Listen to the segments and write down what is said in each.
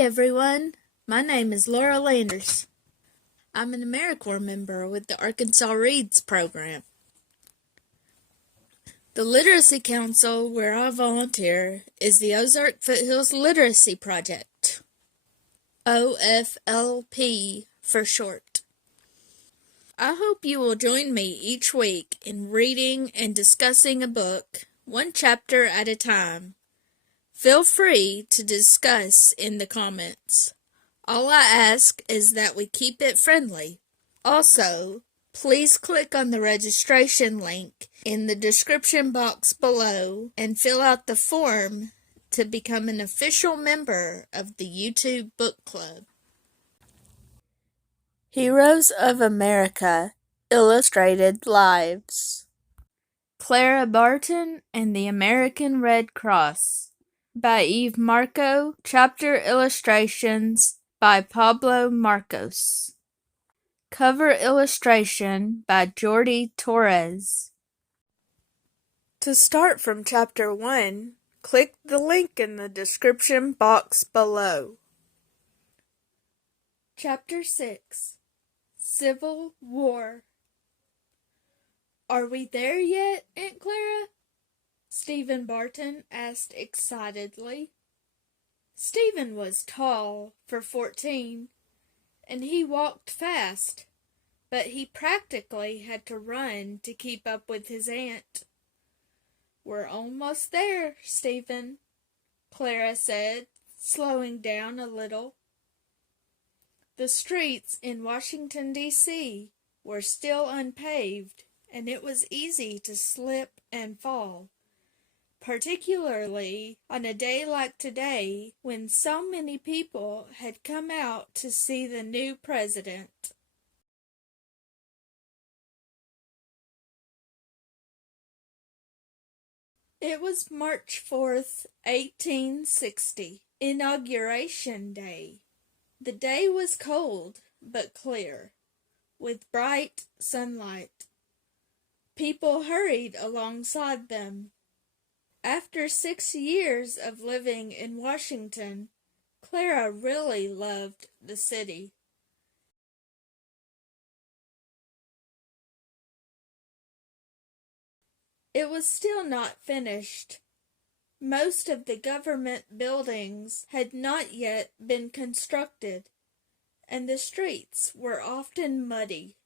everyone, my name is Laura Landers. I'm an AmeriCorps member with the Arkansas Reads program. The Literacy Council where I volunteer is the Ozark Foothills Literacy Project, OFLP for short. I hope you will join me each week in reading and discussing a book, one chapter at a time. Feel free to discuss in the comments. All I ask is that we keep it friendly. Also, please click on the registration link in the description box below and fill out the form to become an official member of the YouTube Book Club. Heroes of America Illustrated Lives. Clara Barton and the American Red Cross by Eve Marco. Chapter illustrations by Pablo Marcos. Cover illustration by Jordi Torres. To start from Chapter 1, click the link in the description box below. Chapter 6. Civil War. "Are we there yet, Aunt Clara?" Stephen Barton asked excitedly. Stephen was tall for 14, and he walked fast, but he practically had to run to keep up with his aunt. "We're almost there, Stephen," Clara said, slowing down a little. The streets in Washington, D.C. were still unpaved, and it was easy to slip and fall, particularly on a day like today when so many people had come out to see the new president. It was March 4th, 1860, Inauguration Day. The day was cold but clear, with bright sunlight. People hurried alongside them. After 6 years of living in Washington, Clara really loved the city. It was still not finished. Most of the government buildings had not yet been constructed, and the streets were often muddy.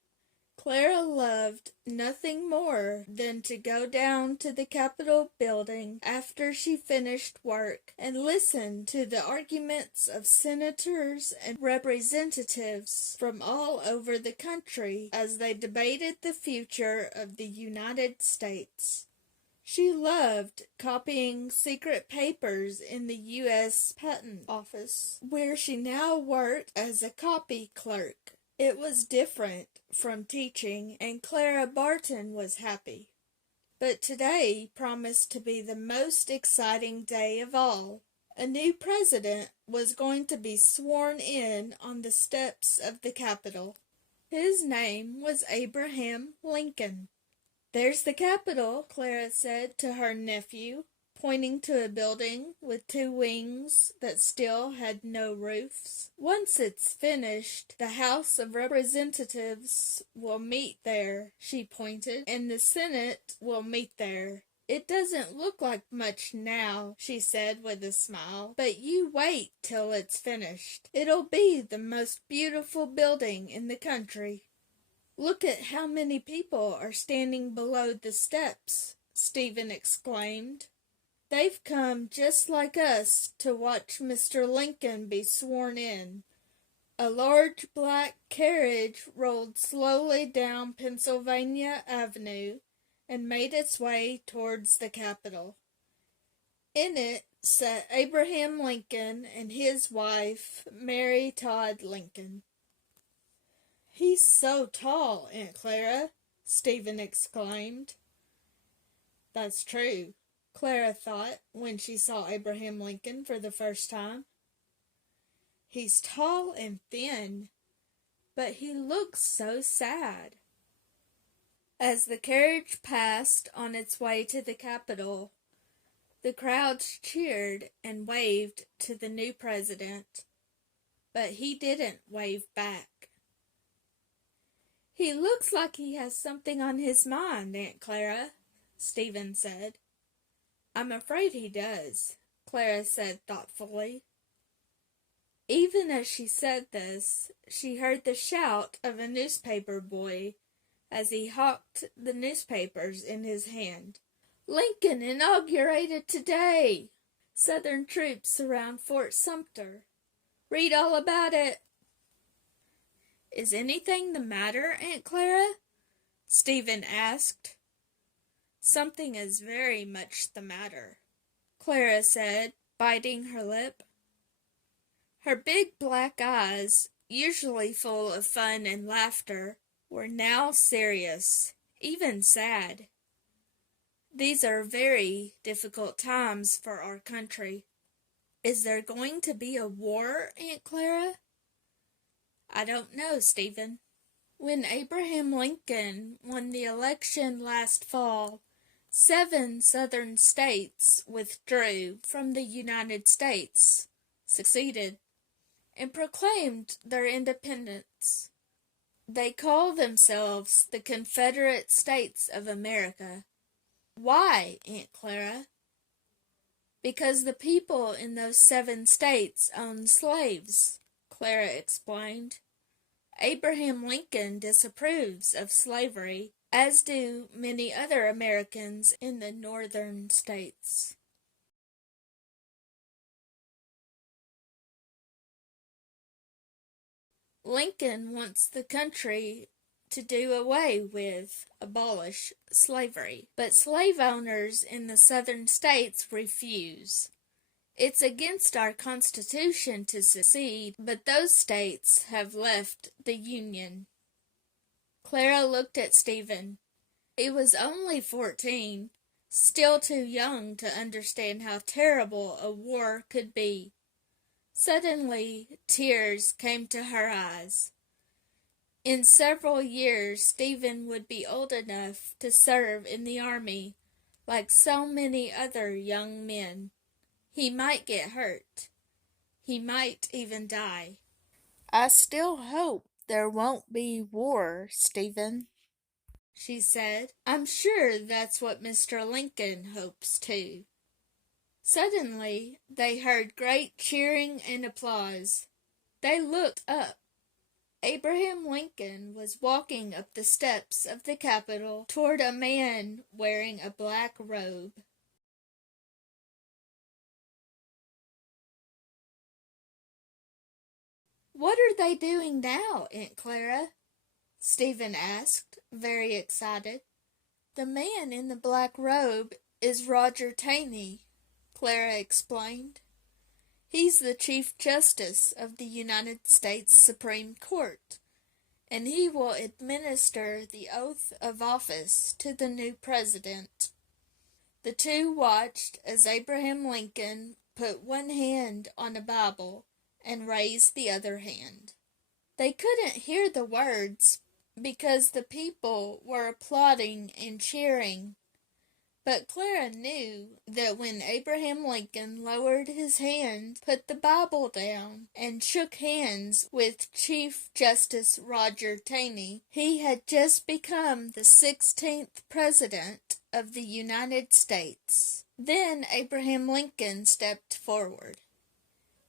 Clara loved nothing more than to go down to the Capitol building after she finished work and listen to the arguments of senators and representatives from all over the country as they debated the future of the United States. She loved copying secret papers in the U.S. Patent Office, where she now worked as a copy clerk. It was different from teaching, and Clara Barton was happy. But today promised to be the most exciting day of all. A new president was going to be sworn in on the steps of the Capitol. His name was Abraham Lincoln. "There's the Capitol," Clara said to her nephew, pointing to a building with 2 wings that still had no roofs. "Once it's finished, the House of Representatives will meet there," she pointed, "and the Senate will meet there. It doesn't look like much now," she said with a smile, "but you wait till it's finished. It'll be the most beautiful building in the country." "Look at how many people are standing below the steps," Stephen exclaimed. "They've come just like us to watch Mr. Lincoln be sworn in." A large black carriage rolled slowly down Pennsylvania Avenue and made its way towards the Capitol. In it sat Abraham Lincoln and his wife, Mary Todd Lincoln. "He's so tall, Aunt Clara," Stephen exclaimed. That's true, Clara thought when she saw Abraham Lincoln for the first time. "He's tall and thin, but he looks so sad." As the carriage passed on its way to the Capitol, the crowds cheered and waved to the new president. but he didn't wave back. "He looks like he has something on his mind, Aunt Clara," Stephen said. "I'm afraid he does," Clara said thoughtfully. Even as she said this, she heard the shout of a newspaper boy as he hawked the newspapers in his hand. "Lincoln inaugurated today! Southern troops surround Fort Sumter. Read all about it." "Is anything the matter, Aunt Clara?" Stephen asked. "Something is very much the matter," Clara said, biting her lip. Her big black eyes, usually full of fun and laughter, were now serious, even sad. "These are very difficult times for our country." "Is there going to be a war, Aunt Clara?" "I don't know, Stephen. When Abraham Lincoln won the election last fall, 7 southern states withdrew from the United States, seceded, and proclaimed their independence. They call themselves the Confederate States of America." "Why, Aunt Clara?" "Because the people in those 7 states owned slaves," Clara explained. "Abraham Lincoln disapproves of slavery, as do many other Americans in the northern states." "Lincoln wants the country to do away with, abolish slavery, but slave owners in the southern states refuse. It's against our Constitution to secede, but those states have left the Union." Clara looked at Stephen. He was only 14, still too young to understand how terrible a war could be. Suddenly, tears came to her eyes. In several years, Stephen would be old enough to serve in the army, like so many other young men. He might get hurt. He might even die. "I still hope there won't be war, Stephen," she said. "I'm sure that's what Mr. Lincoln hopes too." Suddenly, they heard great cheering and applause. They looked up. Abraham Lincoln was walking up the steps of the Capitol toward a man wearing a black robe. "What are they doing now, Aunt Clara?" Stephen asked, very excited. "The man in the black robe is Roger Taney," Clara explained. "He's the Chief Justice of the United States Supreme Court, and he will administer the oath of office to the new president." The two watched as Abraham Lincoln put one hand on a Bible and raised the other hand. They couldn't hear the words because the people were applauding and cheering. But Clara knew that when Abraham Lincoln lowered his hand, put the Bible down, and shook hands with Chief Justice Roger Taney, he had just become the 16th President of the United States. Then Abraham Lincoln stepped forward.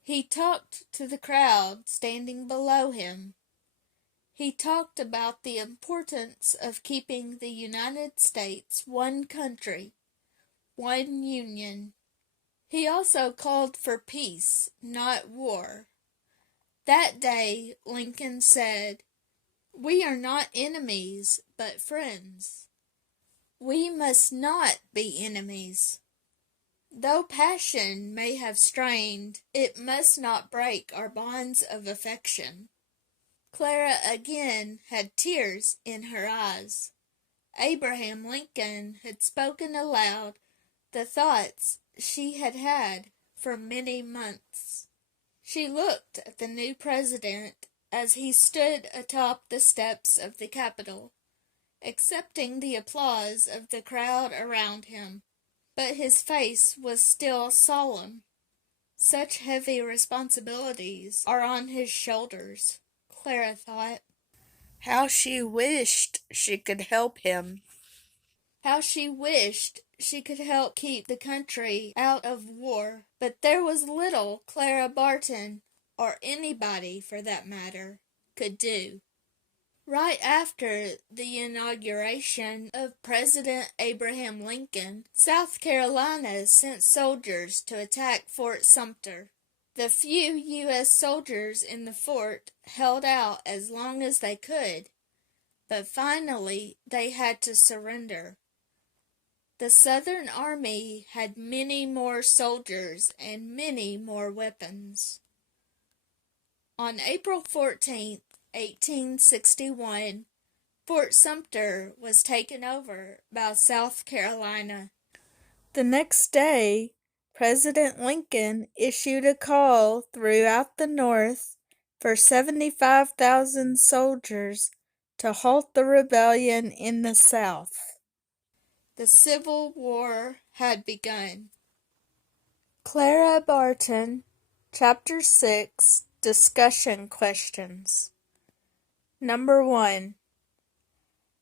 He talked to the crowd standing below him. He talked about the importance of keeping the United States one country, one union. He also called for peace, not war. That day, Lincoln said, "We are not enemies, but friends. We must not be enemies. Though passion may have strained, it must not break our bonds of affection." Clara again had tears in her eyes. Abraham Lincoln had spoken aloud the thoughts she had had for many months. She looked at the new president as he stood atop the steps of the Capitol, accepting the applause of the crowd around him, but his face was still solemn. Such heavy responsibilities are on his shoulders, Clara thought. How she wished she could help him. How she wished she could help keep the country out of war. But there was little Clara Barton, or anybody for that matter, could do. Right after the inauguration of President Abraham Lincoln, South Carolina sent soldiers to attack Fort Sumter. The few U.S. soldiers in the fort held out as long as they could, but finally they had to surrender. The Southern Army had many more soldiers and many more weapons. On April 14th, 1861, Fort Sumter was taken over by South Carolina. The next day, President Lincoln issued a call throughout the North for 75,000 soldiers to halt the rebellion in the South. The Civil War had begun. Clara Barton, Chapter 6, Discussion Questions. Number 1.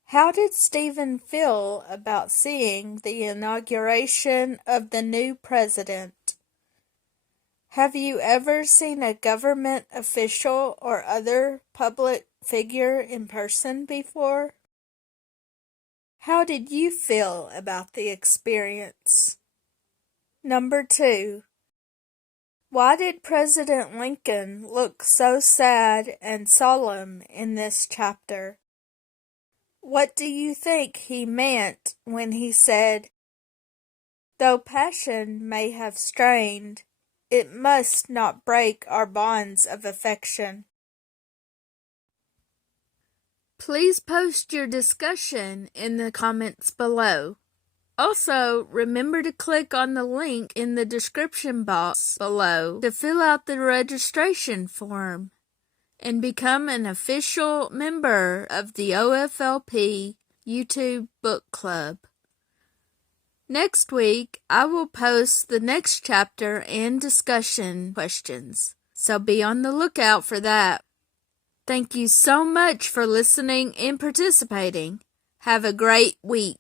How did Stephen feel about seeing the inauguration of the new president? Have you ever seen a government official or other public figure in person before? How did you feel about the experience? Number 2. Why did President Lincoln look so sad and solemn in this chapter? What do you think he meant when he said, "Though passion may have strained, it must not break our bonds of affection"? Please post your discussion in the comments below. Also, remember to click on the link in the description box below to fill out the registration form and become an official member of the OFLP YouTube Book Club. Next week, I will post the next chapter and discussion questions, so be on the lookout for that. Thank you so much for listening and participating. Have a great week.